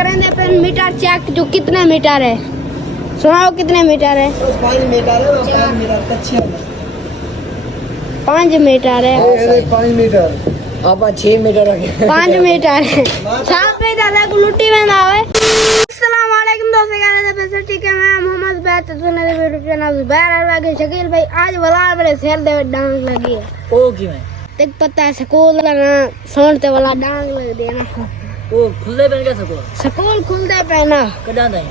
करेंगे फिर metre check जो कितने मीटर है, सुनाओ कितने मीटर है? 5 मीटर है, 5 मीटर का 6 5 मीटर है, 5 मीटर आप 6 मीटर रखे 5 मीटर है। साथ में दादा को लुट्टी में ना आवे। अस्सलाम वालेकुम दोस्तों, क्या हाल है? वैसे ठीक है, मैं मोहम्मद बैत सुनने दे वीडियो चैनल जुबैर अलवागे शकील भाई आज वाला मेरे सिर दे डांग लगी है। ओ की मैं देख पता है स्कूल ना सोनते वाला डांग लग देना। ओ खुले बन के सको स्कूल खुलदे पैना कदा दई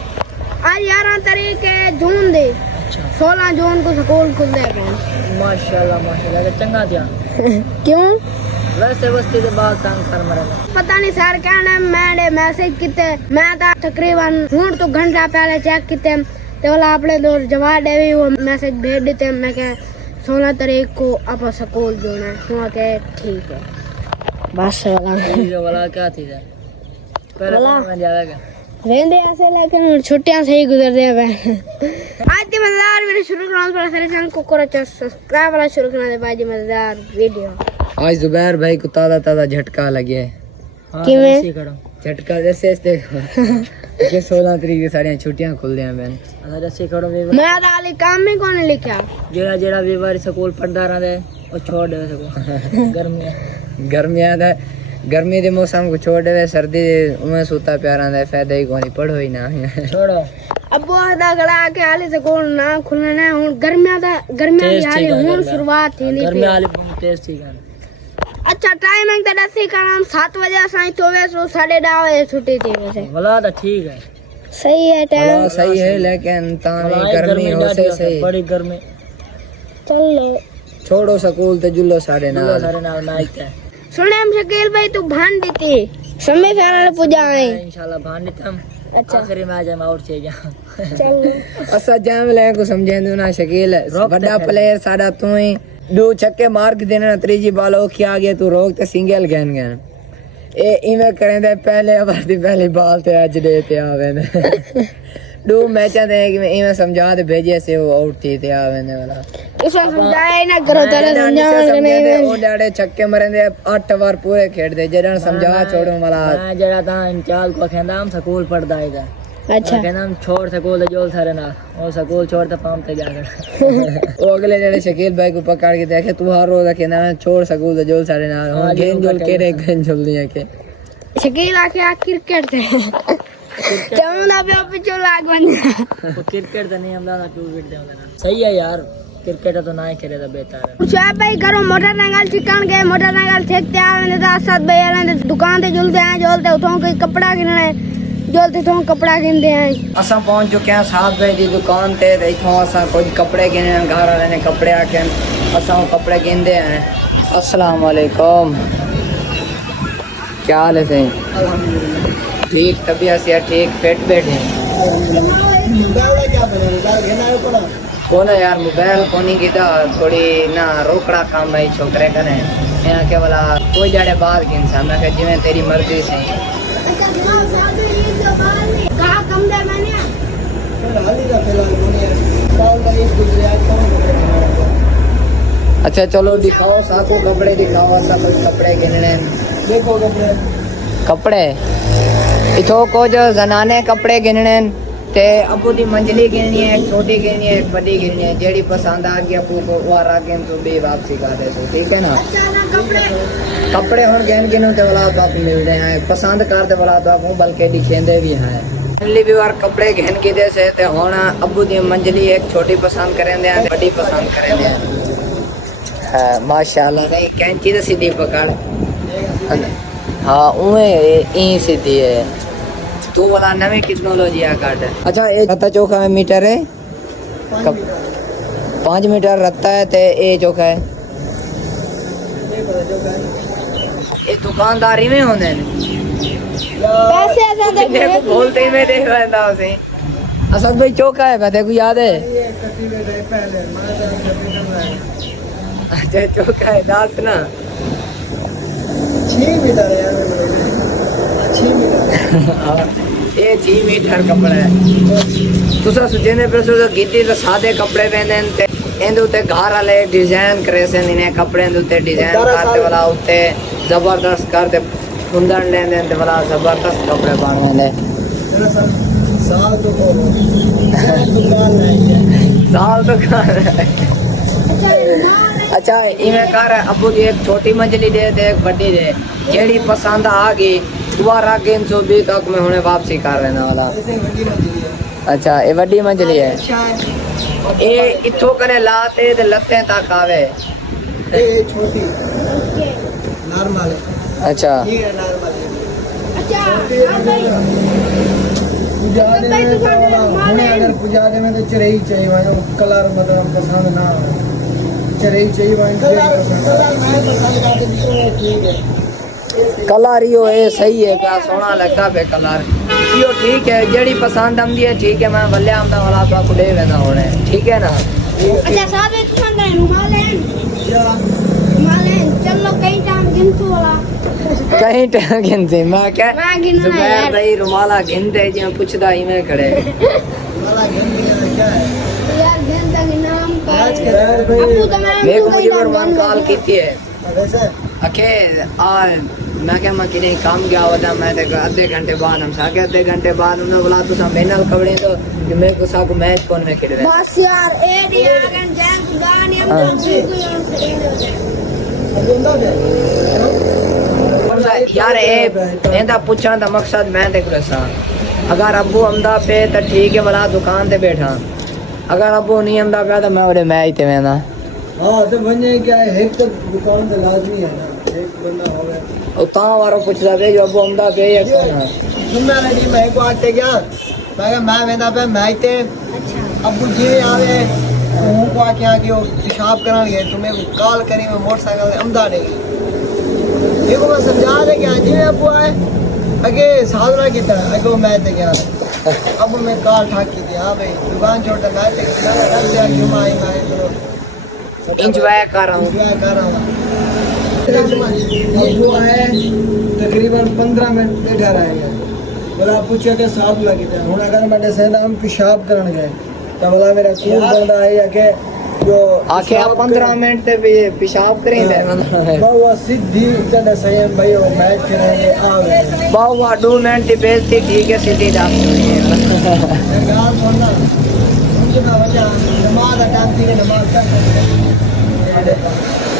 आज 11 तारीख जून दे, अच्छा 16 जून को स्कूल खुलदे पैना। माशाल्लाह चंगा दिया क्यों वैसे वस्ती के बाद तंग कर मरे पता नहीं सर कहने मैंने मैसेज किते मैं तो तकरीबन हूं तो घंटा पहले चेक किते तो वाला अपने दोस्त जवाब दे भी वो मैसेज भेज देते। मैं कह 16 तारीख को आप स्कूल जाना है, हुआ के ठीक है बस वाला क्या थी यार पहले मैं जाएगा रहंदे ऐसे लेकिन छुट्टियां सही गुजर दे अब आज की मजेदार वीडियो शुरू करने से पहले चैनल को करो सब्सक्राइब वाला शुरू करना दे भाई मजेदार वीडियो। आज जुबैर भाई को ताजा झटका लगे किवें झटका जैसे कि 16 तारीख की सारी छुट्टियां खुल दी मैंने अच्छा जैसे करो मैं वाली काम में कौन लिखा जेड़ा जेड़ा वीरवार स्कूल पढ़दा रहा और छोड़ दे सको गर्मियां दा गर्मी के मौसम को छोड़ दे सर्दी में सूता प्यारा दे फायदा ही कोनी पढ़ो ही ना छोड़ो अब वो दा गला के हाले स्कूल ना खुलना है हुन गर्मियां दी हाले हुन शुरुआत थी नहीं गर्मी वाली टेस्ट ठीक है। अच्छा टाइमिंग तो दसी का नाम 7 बजे साई तो वे 10:30 बजे छुट्टी थी वैसे भला तो ठीक है सही है टाइम सही है लेकिन तानी गर्मी हो से सही बड़ी गर्मी चलो छोड़ो स्कूल ते जुल्लो साढ़े नाल नाइट है सुने हम शकील भाई तू भान देती समय फेरल पूजा है इंशाल्लाह भान देतम अच्छा आखिरी मैच में आउट छे जा चल असा जाम ले को समझेंदो ना शकील बड़ा प्लेयर साडा तू ही दो छक्के मार के देना त्रीजी बॉल ओके आ गया तू रोक ते सिंगल गेंद गन ए इवें करेंदे पहले ओवर दी पहली बॉल ते अज दे ते आवे ने दो मैचां दे कि इवें समझा दे भेजे से वो आउट थी ते आवे ने वाला इसको समझाए ना करो तेरे समझावन नहीं ओ डाड़े छक्के मरेंदे 8 ओवर पूरे खेड दे जड़न समझा छोड़ो वाला मैं जरा ता इंचार्ज को कहंदा हम स्कूल पढ़दा है अच्छा कहना हम छोड़ स्कूल जोल सारे ना और स्कूल छोड़ तो पाम पे जाकर ओ अगले जड़े शकील भाई को पकड़ के देखे तू हर रोज कहना छोड़ स्कूल जोल सारे ना हम गेंद जोल के रे गेंद जोल दिया के शकील आके क्रिकेट थे चलो ना पे पिछो लाग बन क्रिकेट तो नहीं हम ना टू विकेट देना सही है यार क्रिकेट तो ना ही खेले तो बेहतर है कुछ आप भाई करो मोटर नागल चिकन गए मोटर नागल ठेकते आवे ने साथ भाई आले दुकान ते जुलते हैं जोलते उठों कोई कपड़ा गिनने जोलते तो कपड़ा गिनते हैं। असा पहुंच चुके हैं 7 बजे की दुकान ते इथों असा कुछ कपड़े गिने घर वाले ने कपड़े आके असा कपड़े गिनदे हैं। अस्सलाम वालेकुम क्या हाल है सही ठीक तबीयत से ठीक फिट बैठे कौन यार मोबाइल कोनी कीता थोड़ी ना रोकड़ा काम भाई छोकरे करे यहाँ के वाला कोई जाड़े बाद गिनसा मैं कह जिवें तेरी मर्जी से अच्छा चलो दिखाओ साको कपड़े दिखाओ सब कपड़े गिनने देखो कपड़े इथो को जो जनाने कपड़े गिनने ते अबू दी मंजली गिननी है एक छोटी गिननी है एक बड़ी गिननी है जेड़ी पसंद आ गया अबू को वो रागे तो भी वापसी कर दे तो ठीक है ना कपड़े हुन गिनो ते वाला तो आप मिलते हैं पसंद कर दे वाला तो आप बल्कि दिखेंदे भी हैं मंजली भी बार कपड़े गिन के दे से ते हुन अबू दी मंजली एक छोटी पसंद करेंदे हैं बड़ी पसंद करेंदे हैं हां माशाल्लाह नहीं कैंची तो सीधी पकड़ हाँ उहे ई सीधी है तू वाला नवी टेक्नोलॉजी आ काट अच्छा ये रत्ता चोखा में मीटर है 5 मीटर रत्ता है ते ये चोखा है ये दुकानदारी में होने पैसे ऐसा देखो बोलते ही मैं देख रहा था उसे असद भाई चोखा है मैं देखो याद है अच्छा चोखा है दास ना 6 मीटर है ये 6 मीटर कपड़ा है तुसा सुझेने पे सो गीती तो सादे कपड़े पहने ते इंदे उते घर वाले डिजाइन करे से इने कपड़े दे उते डिजाइन करते वाला उते जबरदस्त करते कुंदन लेंदे ते वाला जबरदस्त कपड़े बनवेंदे साल तो हो साल तो अच्छा इवें कर अबू जी एक छोटी मछली दे दे एक बड़ी दे जेड़ी पसंद आ गई दोबारा 320 तक में हुने वापसी कर लेना वाला। अच्छा ये बड़ी मछली है ये इथों कने लाते ते लत्ते तक आवे ये छोटी नॉर्मल है। अच्छा ये नॉर्मल है। अच्छा पुजाने में तो हमें अगर पुजाने में तो चरई चाहिए वाला कलर मतलब पसंद ना हो चरई चाहिए वाला कलर यो है सही है क्या सोना लगता पे कलर यो ठीक है जेड़ी पसंद आंदी है ठीक है मैं भले आंदा वाला तो आपको दे देना होने ठीक है ना। अच्छा साहब एक पसंद है हिमालयन चलो कहीं टाइम गिनतू वाला कहीं टाइम गिनते मैं क्या मैं गिनना है जुबैर यार। भाई रुमाला गिनते जी पूछदा ही मैं खड़े वाला गंदी क्या है यार गिनता के नाम का आज के यार भाई अबू तो मैं मेरे को मुझे फरमान कॉल कीती है वैसे अके आ मैं क्या मैं किने काम गया होता मैं ते आधे घंटे बाद हम साके आधे घंटे बाद उन्होंने बोला तो सब मेनल कबड़े तो कि मेरे को साको मैच कौन में खेल रहे बस यार ए दिया अगर जैक गानी हम हाँ। तो बिल्कुल यार सही हो जाए यार ए एंदा पूछा दा मकसद मैं देख रहा अगर अब्बू अमदा पे तो ठीक है बोला दुकान ते बैठा अगर अब्बू नहीं अमदा पे तो मैं ओरे मैच ते वेना हां तो बने क्या है एक तो दुकान पे लाजमी है ना एक बंदा होवे और ता वारो पूछदा बे जो अब्बू अमदा पे या कौन है सुनना नहीं मैं को आते क्या मैं वेंदा पे मैच ते अच्छा अबू जी आवे हूं को आके आके पेशाब कराने गए तुम्हें कॉल करी मैं मोटरसाइकिल अमदा ने देखो मैं समझा दे कि जी अबू आए अगे साधना की तरह अगे मैच ते गया अब मैं कॉल ठाक की थी हां भाई दुकान छोड़ के मैच ते घर से क्यों आई मैं एंजॉय कर रहा हूं एंजॉय कर रहा हूं अबू आए तकरीबन 15 मिनट बैठा रहेंगे बोला पूछे के साहब लगी थे हुन अगर मैंने से हम पेशाब करने गए तो बोला मेरा खून बंदा है या के जो आके आप 15 मिनट ते भी पेशाब करें दे बहुत सीधी जने सही है भाई वो मैच खेलेंगे आवे बाबा 2 मिनट की बेइज्जती ठीक है सीधी दास गाल बोलना मुझे ना वजह नमाज टाइम थी नमाज तक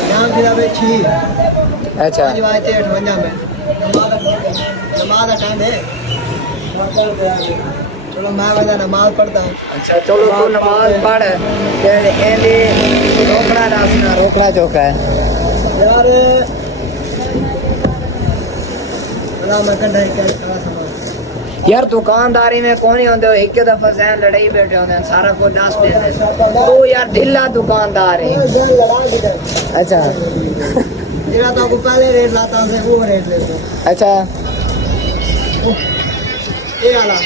नाम दिया बे छी अच्छा आज वाते 58 में नमाज टाइम है चलो मैं वजह नमाज पढ़ता हूं अच्छा चलो तू नमाज पढ़ फिर एंदी रोकड़ा रासना रोकड़ा चौका है यार बड़ा मैं कढ़ाई कर समझ यार दुकानदारी में कौन ही होंदे हो एक दफा से लड़ाई बैठे होंदे हैं, सारा कुछ डांस दे ओ यार ढिल्ला दुकानदार है लड़ा दिया अच्छा जेड़ा तो आपको पहले रेट लाता हूं वो रेट लेते अच्छा ये वाला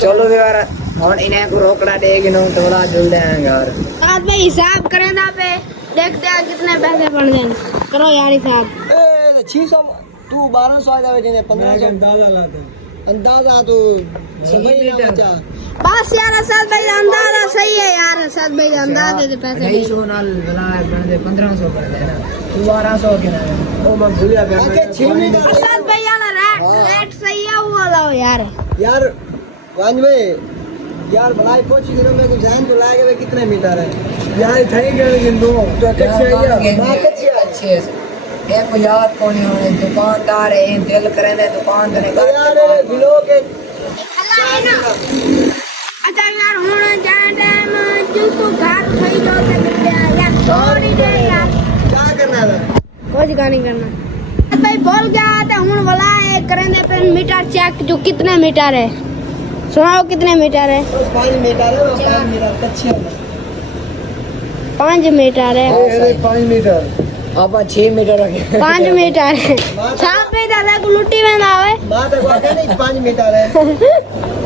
चलो यार हम इन्हें को रोकड़ा देगी ना तो बड़ा जल्द आएंगे और साथ में हिसाब करें ना पे देखते हैं कितने पैसे पड़ जाएंगे करो यार हिसाब ए 600 तू 1200 आ जावे जिने 1500 अंदाजा लाते अंदाजा तो समझ ना बचा बस यार असद भाई अंदाजा सही है यार असद भाई अंदाजे के पैसे 250 नाल बना दे 1500 कर दे ना 1200 के ना ओ मैं भूल गया आके 6 मिनट असद भाई यार रेट सही है वो वाला हो यार यार वांज भाई यार भलाई पहुंची दिनों में कुछ ध्यान तो लाएगा कितने मीटर है यार ठाई गए जिन दो तो कच्चे आइए मां कच्चे अच्छे ये गुजरात को नहीं होने दुकानदार है दिल करे ने दुकान करे यार बिलो के अच्छा यार होना जाए टाइम जिसको घर थई जाओ ते मिलते हैं यार थोड़ी दे यार क्या करना है कुछ का नहीं करना भाई बोल गया तो हुन वाला है करेंगे पे मीटर चेक जो कितने मीटर है सुनाओ कितने मीटर है 5 मीटर है 5 मीटर कच्चे 5 मीटर है 5 मीटर आप 6 मीटर रखे 5 मीटर है साफ में दादा को लुट्टी में ना आवे मां तो कहते नहीं 5 मीटर है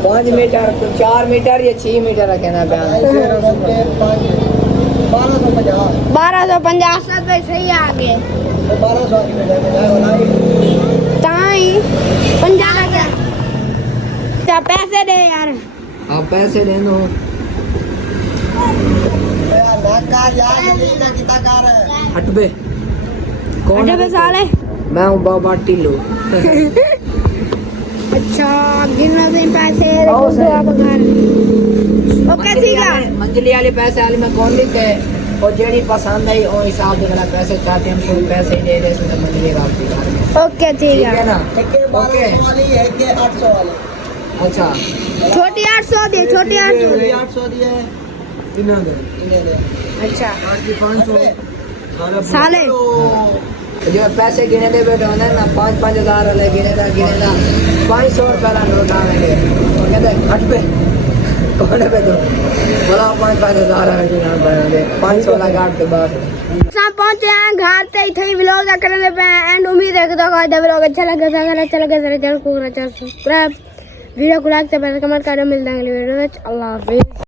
5 मीटर तो 4 मीटर या 6 मीटर रखे ना बयान 1250 साथ भाई सही है आगे 1200 मीटर में जाए ताई 50 का क्या क्या पैसे दे यार आप पैसे दे दो यार नाकार यार जल्दी ना कितना कार है हट बे अरे बे साले मैं हूँ बाबा टिल्लू। अच्छा गिनो दिन पैसे आओ सर। आप घर ओके ठीक है मंजली वाले पैसे वाले में कौन लिखे और जेडी पसंद आई और हिसाब से मेरा पैसे चाहते हम तो पैसे ही दे दे इसमें मंजली वापसी ओके ठीक ठीक है है ना। एक के 1200 वाली है, एक के 800 वाली। अच्छा छोटी 800 दी छोटी 800 ये 800 दिया है, इन्हें दे। अच्छा बाकी 500 साले जो पैसे गिने दे बैठे होने ना 5,000 वाले गिने ना 500 रुपये का नोट आवेंगे और कहते हट पे कौन पे तो बोला 5,000 वाले 500 वाला गार्ड के बाद सब पहुंचे हैं घर पे थे व्लॉग करने पे एंड उम्मीद है कि तो आज व्लॉग अच्छा लगा था अगर अच्छा लगा तो चैनल को सब्सक्राइब वीडियो को लाइक से पहले कमेंट करो मिलते हैं अगली वीडियो में अल्लाह हाफिज़।